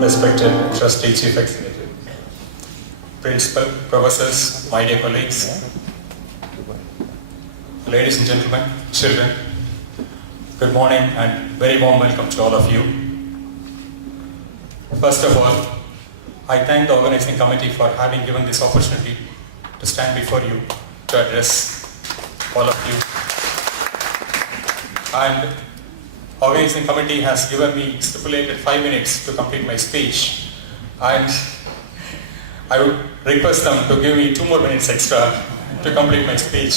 Respected Trustee Chief Executive, Principal, Professors, my dear colleagues, ladies and gentlemen, children, good morning and very warm welcome to all of you. First of all, I thank the organizing committee for having given this opportunity to stand before you to address all of you. And organizing committee has given me stipulated 5 minutes to complete my speech, and I would request them to give me 2 more minutes extra to complete my speech,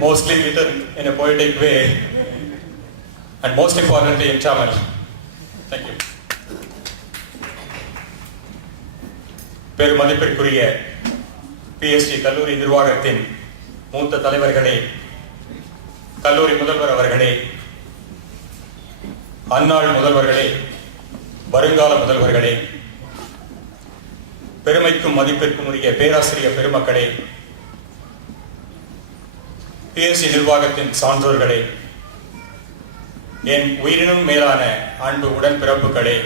mostly written in a poetic way and most importantly in Tamil. Thank you. பெருமதிப்பிற்குரிய PST கல்லூரி நிர்வாகத்தின் மூத்த தலைவர்களே, கல்லூரி முதல்வர் அவர்களே, அன்னாள் முதல்வர்களே, வருங்கால முதல்வர்களே, பெருமைக்கும் மதிப்பிற்கும் உரிய பேராசிரியர் பெருமக்களே, பிஎஸ்சி நிர்வாகத்தின் சான்றோர்களே, என் உயிரினும் மேலான அன்பு உடன் பிறப்புகளே,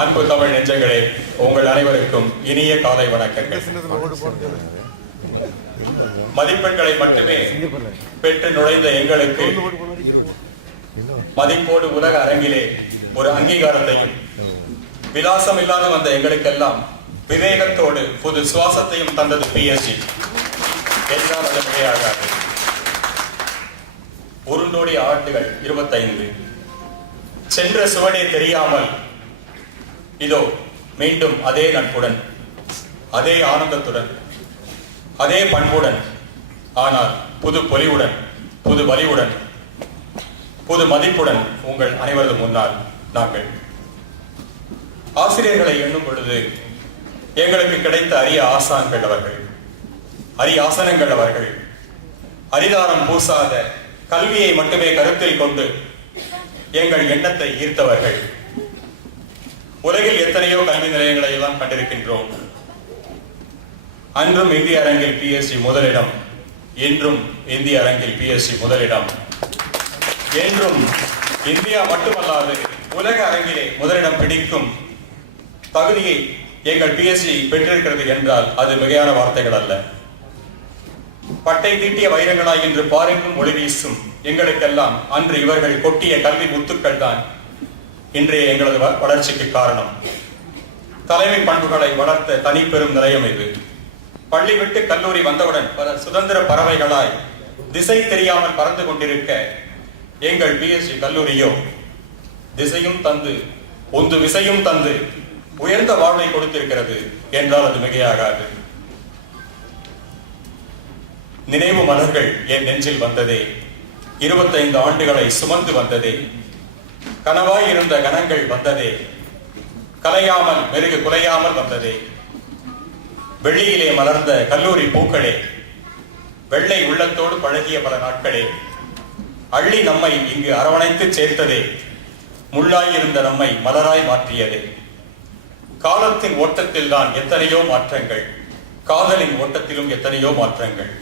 அன்பு தமிழ் நெஞ்சங்களே, உங்கள் அனைவருக்கும் இனிய காலை வணக்கங்கள். மதிப்பெண்களை மட்டுமே பெற்று நுழைந்த எங்களுக்கு மதிப்போடு உலக அரங்கிலே ஒரு அங்கீகாரத்தையும், விலாசம் இல்லாத வந்த எங்களுக்கெல்லாம் விவேகத்தோடு புது சுவாசத்தையும் தந்தது பிஎஸ்சி என்றால் அது மிகையாகாது. உருண்டோடிய ஆண்டுகள் 25 சென்ற சுவடே தெரியாமல் இதோ மீண்டும் அதே நட்புடன், அதே ஆனந்தத்துடன், அதே பண்புடன், ஆனால் புது பொலிவுடன், புது வலிவுடன், புது மதிப்புடன் உங்கள் அனைவரது முன்னால் நாங்கள். ஆசிரியர்களை எண்ணும் பொழுது எங்களுக்கு கிடைத்த அரிய ஆசான்கள் அவர்கள், அரிய ஆசனங்கள் அவர்கள், அரிதாரம் பூசாத கல்வியை மட்டுமே கருத்தில் கொண்டு எங்கள் எண்ணத்தை ஈர்த்தவர்கள். உலகில் எத்தனையோ கல்வி நிலையங்களை எல்லாம் கண்டிருக்கின்றோம். அன்றும் இந்திய அரங்கில் பிஎஸ்சி முதலிடம், இன்றும் இந்திய அரங்கில் பிஎஸ்சி முதலிடம், என்றும் இந்தியா மட்டுமல்லாது உலக அரங்கிலே முதலிடம் பிடிக்கும் தகுதியை எங்கள் பிஎஸ்சி பெற்றிருக்கிறது என்றால் அது மிகையான வார்த்தைகள் அல்ல. பட்டை தீட்டிய வைரங்களாய் இன்று பாருங்கும் ஒளி வீசும் எங்களுக்கெல்லாம் அன்று இவர்கள் கொட்டிய கல்வி முத்துக்கள் தான் இன்றைய எங்களது வளர்ச்சிக்கு காரணம். தலைமை பண்புகளை வளர்த்த தனி பெரும் நிலையம் இது. பள்ளி விட்டு கல்லூரி வந்தவுடன் பல சுதந்திர பறவைகளாய் திசை தெரியாமல் பறந்து கொண்டிருக்க எங்கள் பிஎஸ்சி கல்லூரியோ திசையும் தந்து ஒன்று விசையும் தந்து உயர்ந்த வாழ்வை கொடுத்திருக்கிறது என்றால் அது மிகையாகாது. நினைவு மலர்கள் என் நெஞ்சில் வந்ததே, 25 ஆண்டுகளை சுமந்து வந்ததே, கனவாய் இருந்த கணங்கள் வந்ததே, கலையாமல் மெருகு குலையாமல் வந்ததே, வெளியிலே மலர்ந்த கல்லூரி பூக்களே, வெள்ளை உள்ளத்தோடு பழகிய பல நாட்களே, அள்ளி நம்மை இங்கு அரவணைத்து சேர்த்ததே, முள்ளாய் இருந்த நம்மை மலராய் மாற்றியதே. காலத்தின் ஓட்டத்தில் தான் எத்தனையோ மாற்றங்கள், காதலின் ஓட்டத்திலும் எத்தனையோ மாற்றங்கள்.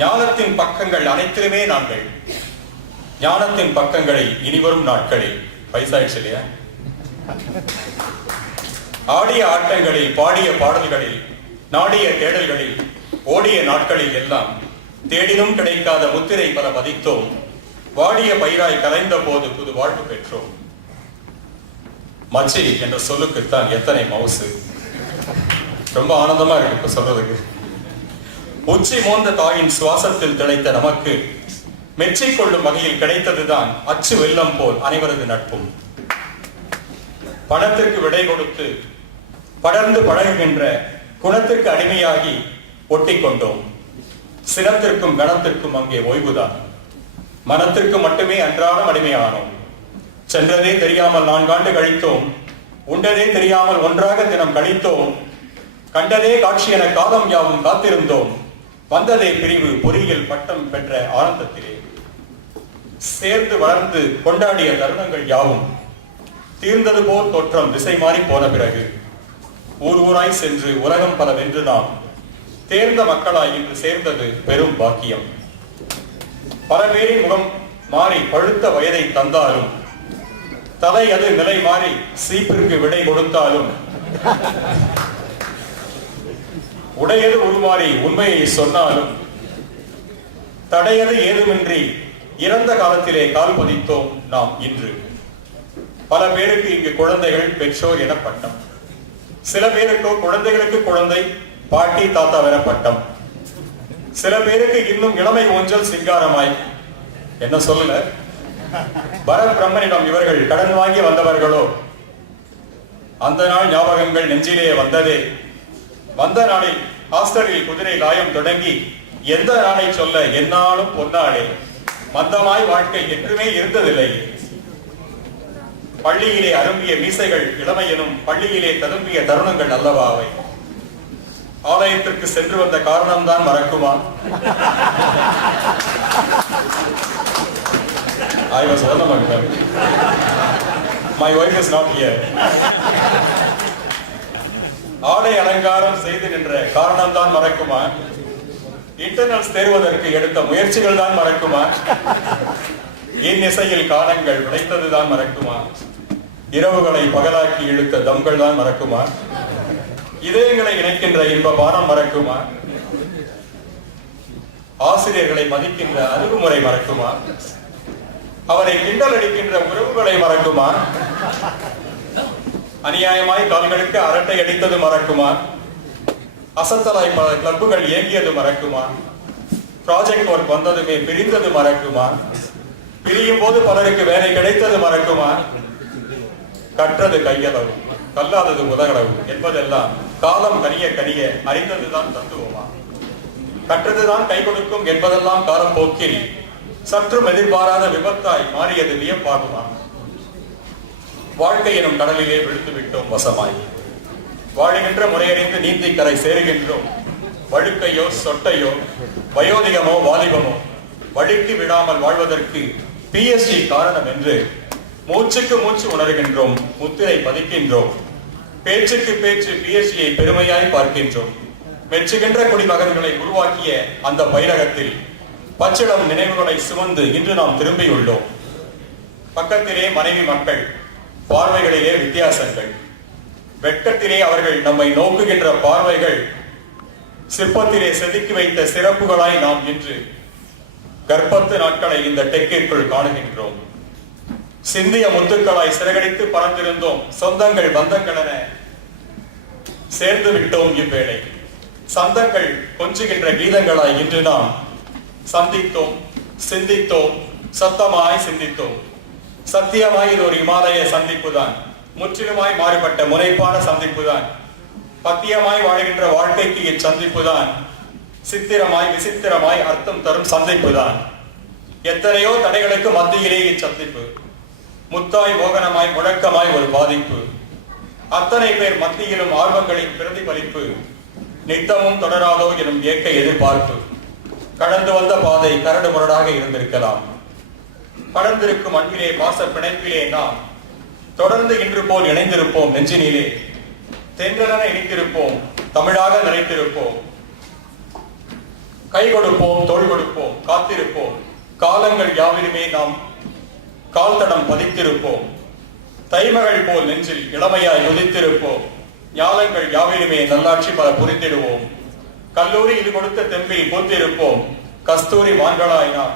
ஞானத்தின் பக்கங்கள் அனைத்திலுமே நாங்கள், ஞானத்தின் பக்கங்களை இனிவரும் நாட்களில் வயசாயிடுச்சு இல்லையா, ஆடிய ஆட்டங்களில், பாடிய பாடல்களில், நாடிய தேடல்களில், ஓடிய நாட்களில் எல்லாம் தேடினும் கிடைக்காத முத்திரை பல பதித்தோம். வாடிய பயிராய் கலைந்த போது புது வாழ்வு பெற்றோம். மச்சி என்ற சொல்லுக்குத்தான் எத்தனை மவுசு. ரொம்ப ஆனந்தமா இருக்கு இப்ப சொல்றதுக்கு. உச்சி மோந்த தாயின் சுவாசத்தில் திளைத்த நமக்கு மெச்சிக்கொள்ளும் வகையில் கிடைத்ததுதான் அச்சு வெள்ளம் போல் அனைவரது நட்பும். பணத்திற்கு விடை கொடுத்து படர்ந்து பழகுகின்ற குணத்திற்கு அடிமையாகி ஒட்டி கொண்டோம். சினத்திற்கும் கணத்திற்கும் அங்கே ஓய்வுதான். மனத்திற்கு மட்டுமே அன்றாடம் அடிமையானோம். சென்றதே தெரியாமல் 4 ஆண்டு கழித்தோம். உண்டதே தெரியாமல் ஒன்றாக தினம் கழித்தோம். கண்டதே காட்சி என காலம் யாவும் காத்திருந்தோம். வந்ததே பிரிவு பொறியியல் பட்டம் பெற்ற ஆனந்தத்திலே. சேர்ந்து வளர்ந்து கொண்டாடிய தருணங்கள் யாவும் தீர்ந்தது போல் தோற்றம் திசை மாறி போன பிறகு ஊர் ஊராய் சென்று உலகம் பல வென்று நாம் தேர்ந்த மக்களாய் இன்று சேர்ந்தது பெரும் பாக்கியம். பல பேரின் முகம் மாறி பழுத்த வயதை தந்தாலும், தலை அது நிலை மாறி சீப்பிற்கு விடை கொடுத்தாலும், உடையது உருமாறி உண்மையை சொன்னாலும், தடையது ஏதுமின்றி இறந்த காலத்திலே கால் பதித்தோம் நாம் இன்று. பல பேருக்கு இங்கு குழந்தைகள் பெற்றோர் என பட்டம். சில பேருக்கோ குழந்தைகளுக்கு குழந்தை பாட்டி தாத்தா என பட்டம். சில பேருக்கு இன்னும் இளமை ஊஞ்சல் சிங்காரமாய். என்ன சொல்லல, பரத் பிரம்மனிடம் இவர்கள் கடன் வாங்கி வந்தவர்களோ? அந்த நாள் ஞாபகங்கள் நெஞ்சிலே வந்ததே. வந்த நாளில் ஹாஸ்டலில் குதிரை லாயம் தொடங்கி எந்த நாளை சொல்ல என்னாலும் பொன்னாளே. மந்தமாய் வாழ்க்கை என்றுமே இருந்ததில்லை. பள்ளியிலே அரும்பிய மீசைகள் இளமை எனும் பள்ளியிலே ததும்பிய தருணங்கள் அல்லவா அவை. ஆலயத்திற்கு சென்று வந்த காரணம்தான் மறக்குமா? I was one among them. My wife is not here. ஆடை அலங்காரம் செய்து நின்ற காரணம் தான் மறக்குமா? இன்டர்னல்ஸ் தேர்வதற்கு எடுத்த முயற்சிகள் தான் மறக்குமா? என் இசையில் காலங்கள் விளைத்ததுதான் மறக்குமா? இரவுகளை பகலாக்கி இழுத்த தம்கள் தான் மறக்குமா? இதயங்களை இணைக்கின்ற இன்ப பானம் மறக்குமா? ஆசிரியர்களை மதிக்கின்ற அணுகுமுறை மறக்குமா? அவரை கிண்டல் அடிக்கின்ற உறவுகளை மறக்குமா? அநியாயமாய் கால்களுக்கு அரட்டை அடித்தது மறக்குமா? அசத்தலாய் பல கிளப்புகள் இயங்கியது மறக்குமா? ப்ராஜெக்ட் ஒர்க் வந்ததுமே பிரிந்தது மறக்குமா? பிரியும் போது பலருக்கு வேலை கிடைத்தது மறக்குமா? கற்றது கையளவு, கல்லாதது உதகளவு என்பதெல்லாம் காலம் கனிய கனிய அறிந்ததுதான் தத்துவமா? கற்றதுதான் கை கொடுக்கும் என்பதெல்லாம் காலம் போக்கில் சற்றும் எதிர்பாராத விபத்தாய் மாறியது வியப்பாகுமா? வாழ்க்கை எனும் கடலிலே விழுந்து விட்டோம் வசமாய். வாழுகின்ற முறையறிந்து நீந்தி கரை சேருகின்றோம். வழுக்கையோ சொட்டையோ வயோதிகமோ வாலிபமோ வழுக்கி விடாமல் வாழ்வதற்கு PSG காரணம் என்று மூச்சுக்கு மூச்சு உணர்கின்றோம். முத்திரை பதிக்கின்றோம். பேச்சுக்கு பேச்சு PSG பெருமையாய் பார்க்கின்றோம். மெச்சுகின்ற குடிமகன்களை உருவாக்கிய அந்த பயிரகத்தில் பச்சிடம் நினைவுகளை சுமந்து இன்று நாம் திரும்பியுள்ளோம். பக்கத்திலே மனைவி மக்கள், பார்வைகளிலே வித்தியாசங்கள், வெட்கத்திலே அவர்கள் நம்மை நோக்குகின்ற பார்வைகள், சிற்பத்திலே செதுக்கி வைத்த சிறப்புகளாய் நாம் இன்று கர்ப்பத்து நாட்களை இந்த டெக்கிற்குள் காணுகின்றோம். சிந்திய முத்துக்களாய் சிறகடித்து பறந்திருந்தோம். சொந்தங்கள் பந்தங்கள் என சேர்ந்து விட்டோம். இவ்வேளை சந்தங்கள் கொஞ்சுகின்ற கீதங்களாய் இன்று நாம் சந்தித்தோம், சிந்தித்தோம், சத்தமாய் சிந்தித்தோம். சத்தியமாய் இது ஒரு இமாலய சந்திப்பு தான். முற்றிலுமாய் மாறுபட்ட முனைப்பான சந்திப்பு தான். பத்தியமாய் வாழ்கின்ற வாழ்க்கைக்கு இச்சந்திப்பு தான். சித்திரமாய் விசித்திரமாய் அர்த்தம் தரும் சந்திப்பு தான். எத்தனையோ தடைகளுக்கு மத்தியிலே இச்சந்திப்பு. முத்தாய் மோகனமாய் முழக்கமாய் ஒரு பாதிப்பு. அத்தனை பேர் மத்தியிலும் ஆர்வங்களின் பிரதிபலிப்பு. நித்தமும் தொடராதோ எனும் ஏக்க எதிர்பார்ப்பு. கடந்து வந்த பாதை கரடு முரடாக இருந்திருக்கலாம். கடந்திருக்கும் அன்பிலே பாச பிணைப்பிலே நாம் தொடர்ந்து இன்று போல் இணைந்திருப்போம். நெஞ்சினிலே தென்றலென இணைத்திருப்போம். தமிழாக நிலைத்திருப்போம். கை கொடுப்போம், தோள் கொடுப்போம், காத்திருப்போம். காலங்கள் யாவிலுமே நாம் கால் தடம் பதித்திருப்போம். தைமகள் போல் நெஞ்சில் இளமையாய் உதித்திருப்போம். ஞாலங்கள் யாவிலுமே நல்லாட்சி பல புரிந்திடுவோம். கல்லூரி இது கொடுத்த தெம்பில் பூத்திருப்போம். கஸ்தூரி மான்களாய் நாம்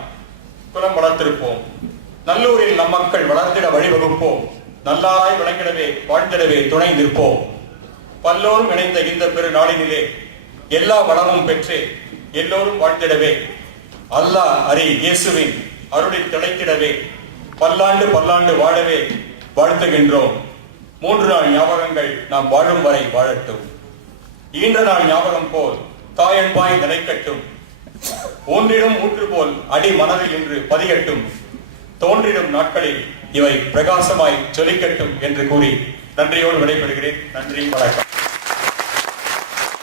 குலம் வளர்த்திருப்போம். நல்லூரில் நம் மக்கள் வளர்ந்திட வழிவகுப்போம். நல்லாராய் விளங்கிடவே வாழ்ந்திடவே துணை நிற்போம். பல்லோரும் இணைந்த இந்த பெரு நாளினிலே எல்லா வளமும் பெற்றே எல்லோரும் வாழ்ந்திடவே அல்லாஹ் அரி இயேசுவின் அருளில் திளைத்திடவே பல்லாண்டு பல்லாண்டு வாழவே வாழ்த்துகின்றோம். 3 நாள் ஞாபகங்கள் நாம் வாழும் வரை வாழட்டும். ஈன்ற நாள் ஞாபகம் போல் தாயன்பாய் நிலைக்கட்டும். ஊன்றிடும் ஊற்று போல் அடி மனதில் இன்று பதியட்டும். தோன்றிடும் நாட்களில் இவை பிரகாசமாய் ஜொலிக்கட்டும் என்று கூறி நன்றியோடு விடைபெறுகிறேன். நன்றி, வணக்கம்.